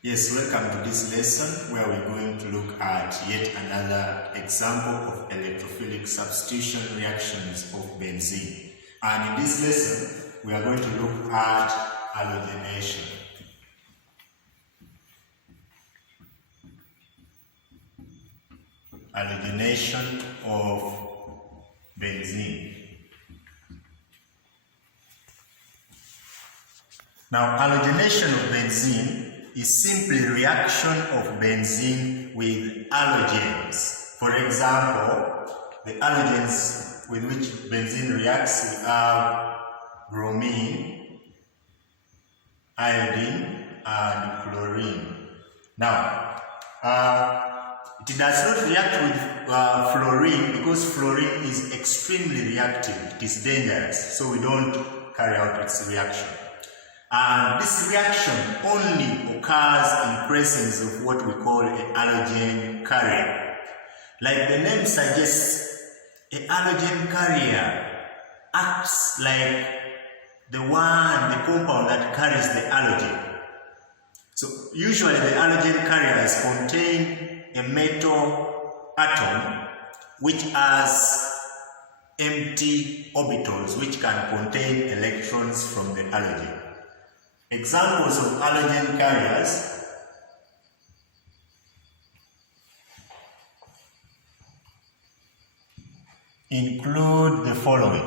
Yes, welcome to this lesson where we're going to look at yet another example of electrophilic substitution reactions of benzene. And in this lesson, we are going to look at halogenation. Halogenation of benzene. Now, halogenation of benzene is simply reaction of benzene with halogens. For example, the halogens with which benzene reacts, we have bromine, iodine, and chlorine. Now, it does not react with fluorine because fluorine is extremely reactive. It is dangerous, so we don't carry out its reaction. And this reaction only occurs in presence of what we call a halogen carrier. Like the name suggests, a halogen carrier acts like the compound that carries the halogen. So usually the halogen carriers contain a metal atom which has empty orbitals which can contain electrons from the halogen. Examples of halogen carriers include the following.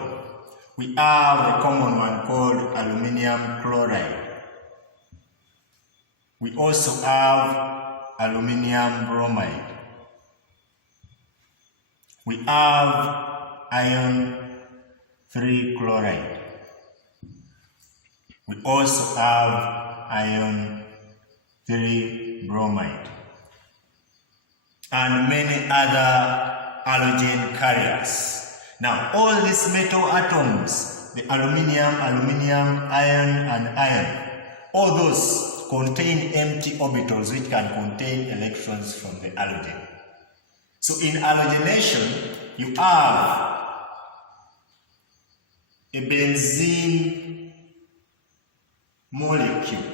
We have a common one called aluminium chloride. We also have aluminium bromide. We have iron 3 chloride. We also have iron 3 bromide and many other halogen carriers. Now, all these metal atoms, the aluminium, iron, and iron, all those contain empty orbitals which can contain electrons from the halogen. So in halogenation, you have a benzene molecule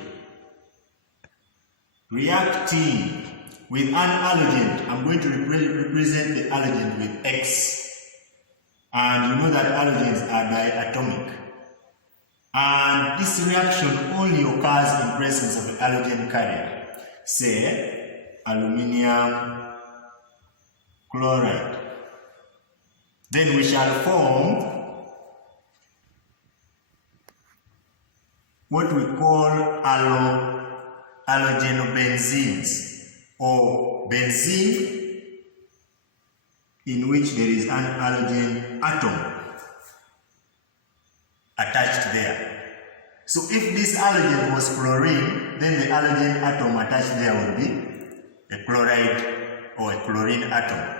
reacting with an halogen. I'm going to represent the halogen with X. And you know that halogens are diatomic. And this reaction only occurs in presence of the halogen carrier. Say, aluminium chloride. Then we shall form what we call halogenobenzenes, or benzene in which there is an halogen atom attached there. So if this halogen was chlorine, then the halogen atom attached there will be a chloride or a chlorine atom.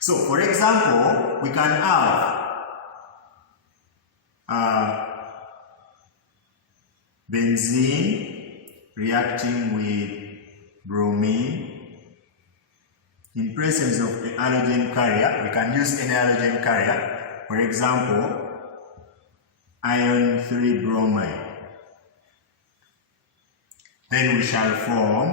So for example, we can have benzene reacting with bromine in presence of a halogen carrier. We can use any halogen carrier. For example, iron 3 bromide. Then we shall form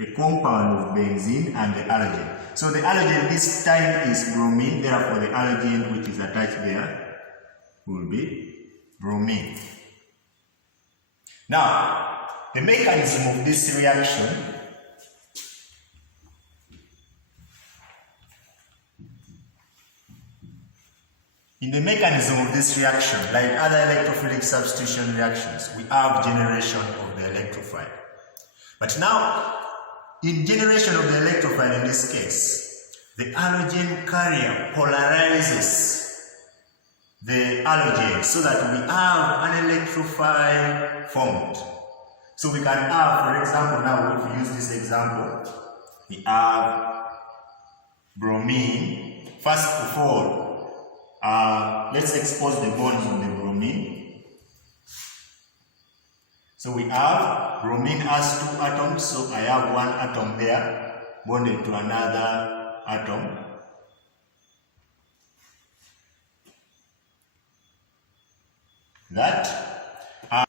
a compound of benzene and the halogen. So the halogen this time is bromine, therefore the halogen which is attached there will be bromine. Now, the mechanism of this reaction like other electrophilic substitution reactions, we have generation of the electrophile. But now, in generation of the electrophile in this case, the halogen carrier polarizes the halogen so that we have an electrophile formed. So we can have, for example, now if we use this example, we have bromine. First of all, let's expose the bonds of the bromine. So we have bromine has 2 atoms, so I have 1 atom there bonded to another atom. that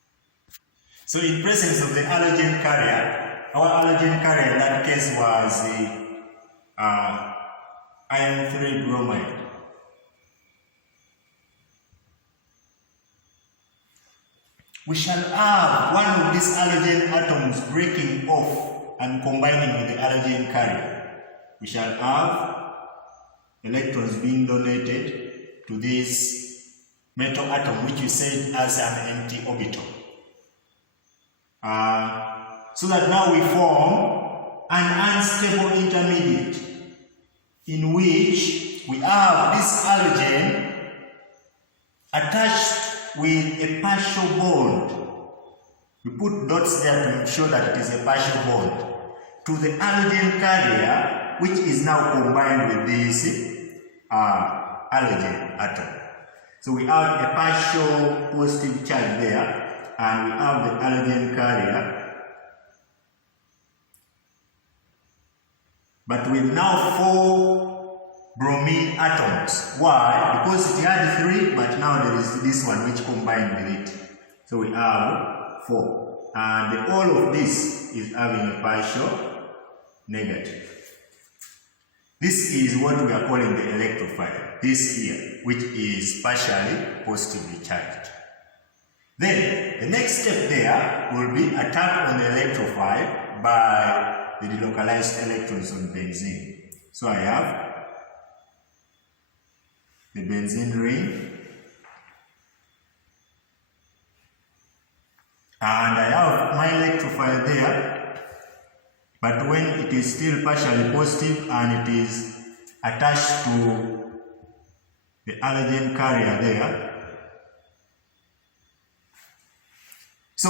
So in presence of the halogen carrier, our halogen carrier in that case was the iron 3 bromide. We shall have one of these halogen atoms breaking off and combining with the halogen carrier. We shall have electrons being donated to this metal atom, which we said has an empty orbital. So that now we form an unstable intermediate in which we have this halogen attached with a partial bond. We put dots there to make sure that it is a partial bond to the halogen carrier, which is now combined with this halogen atom. So we have a partial positive charge there, and we have the halogen carrier, but with now 4 bromine atoms. Why? Because it had 3, but now there is this one which combined with it. So we have 4. And all of this is having a partial negative. This is what we are calling the electrophile, this here, which is partially positively charged. Then, the next step there will be attack on the electrophile by the delocalized electrons on benzene. So I have the benzene ring, and I have my electrophile there, but when it is still partially positive and it is attached to the halogen carrier there, so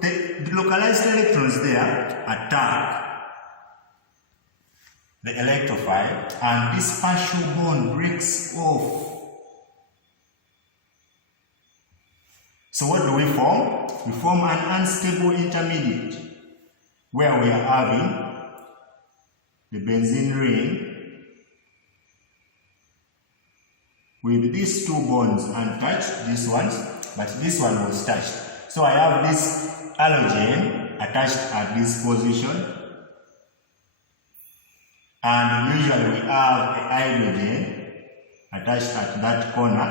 the localized electrons there attack the electrophile, and this partial bond breaks off. So what do we form? We form an unstable intermediate where we are having the benzene ring with these 2 bonds untouched, these ones, but this one was touched. So I have this halogen attached at this position, and usually we have a hydrogen attached at that corner,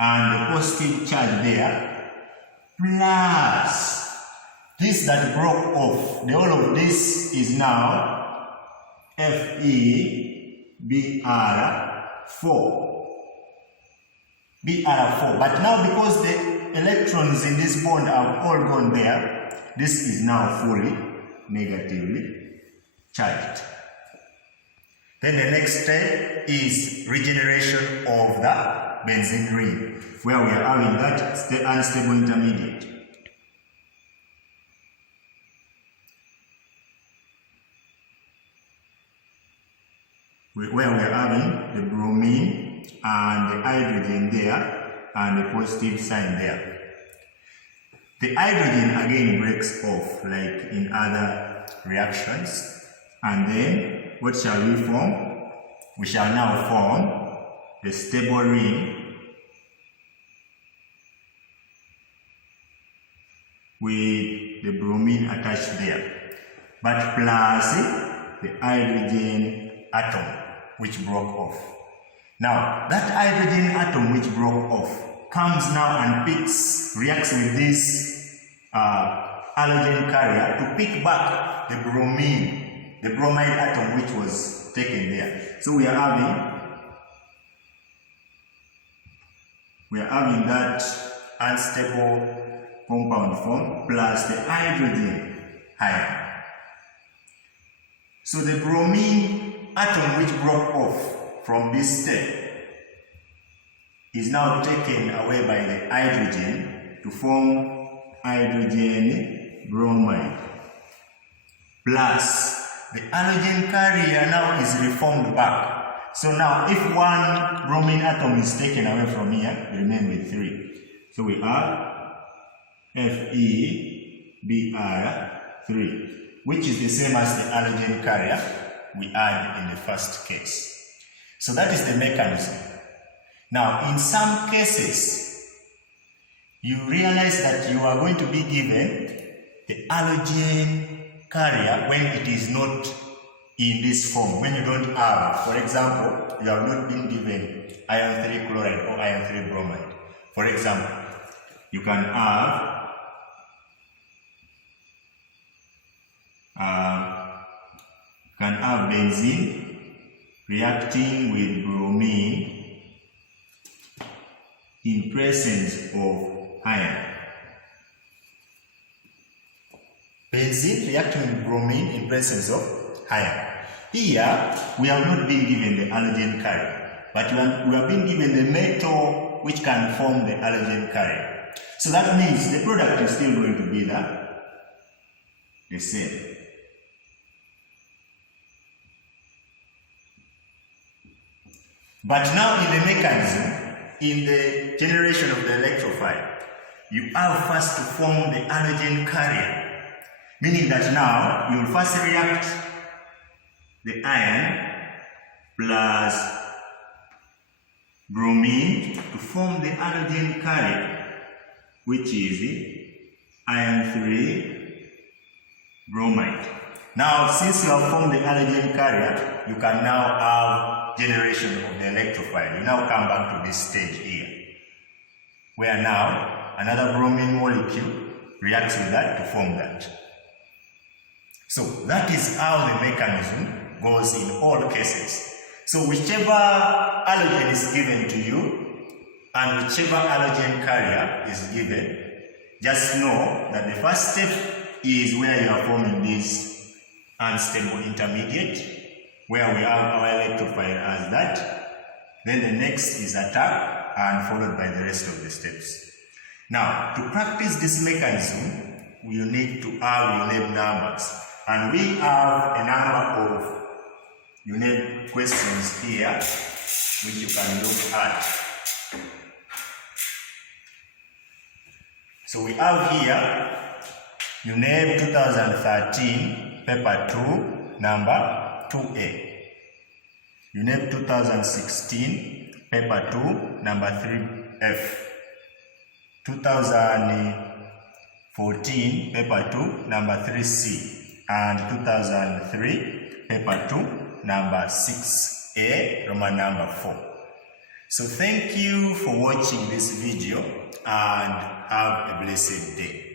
and the positive charge there, plus this that broke off. The whole of this is now FeBr4. Br4. But now because the electrons in this bond have all gone there, this is now fully negatively charged. Then the next step is regeneration of the benzene ring, where we are having that unstable intermediate. Where we are having the bromine and the hydrogen there, and the positive sign there. The hydrogen again breaks off like in other reactions, and then what shall we form? We shall now form the stable ring with the bromine attached there, but plus the hydrogen atom which broke off. Now, that hydrogen atom which broke off comes now and reacts with this halogen carrier to pick back the bromide atom which was taken there. So we are having that unstable compound form plus the hydrogen ion. So the bromine atom which broke off from this step is now taken away by the hydrogen to form hydrogen bromide, plus the halogen carrier now is reformed back. So now if one bromine atom is taken away from here, we remain with 3. So we have FeBr3, which is the same as the halogen carrier we had in the first case. So that is the mechanism. Now, in some cases, you realize that you are going to be given the halogen carrier when it is not in this form, when you don't have, for example, you have not been given iron 3 chloride or iron 3 bromide. For example, you can have benzene reacting with bromine in presence of iron. Benzene reacting with bromine in presence of iron. Here, we have not been given the halogen carrier, but we have been given the metal which can form the halogen carrier. So that means the product is still going to be the same. But now in the mechanism, in the generation of the electrophile, you have first to form the halogen carrier, meaning that now you will first react the iron plus bromine to form the halogen carrier, which is iron 3 bromide. Now, since you have formed the halogen carrier, you can now have generation of the electrophile. You now come back to this stage here, where now another bromine molecule reacts with that to form that. So that is how the mechanism goes in all cases. So whichever halogen is given to you and whichever halogen carrier is given, just know that the first step is where you are forming this unstable intermediate, where we have our electrophile as that. Then the next is attack and followed by the rest of the steps. Now, to practice this mechanism, you need to have UNEB numbers. And we have a number of UNEB questions here, which you can look at. So we have here UNEB 2013, paper 2, number 2A. UNEB 2016, paper 2, number 3F. 2014, paper 2, number 3C. And 2003, paper 2, number 6A, Roman number 4. So thank you for watching this video and have a blessed day.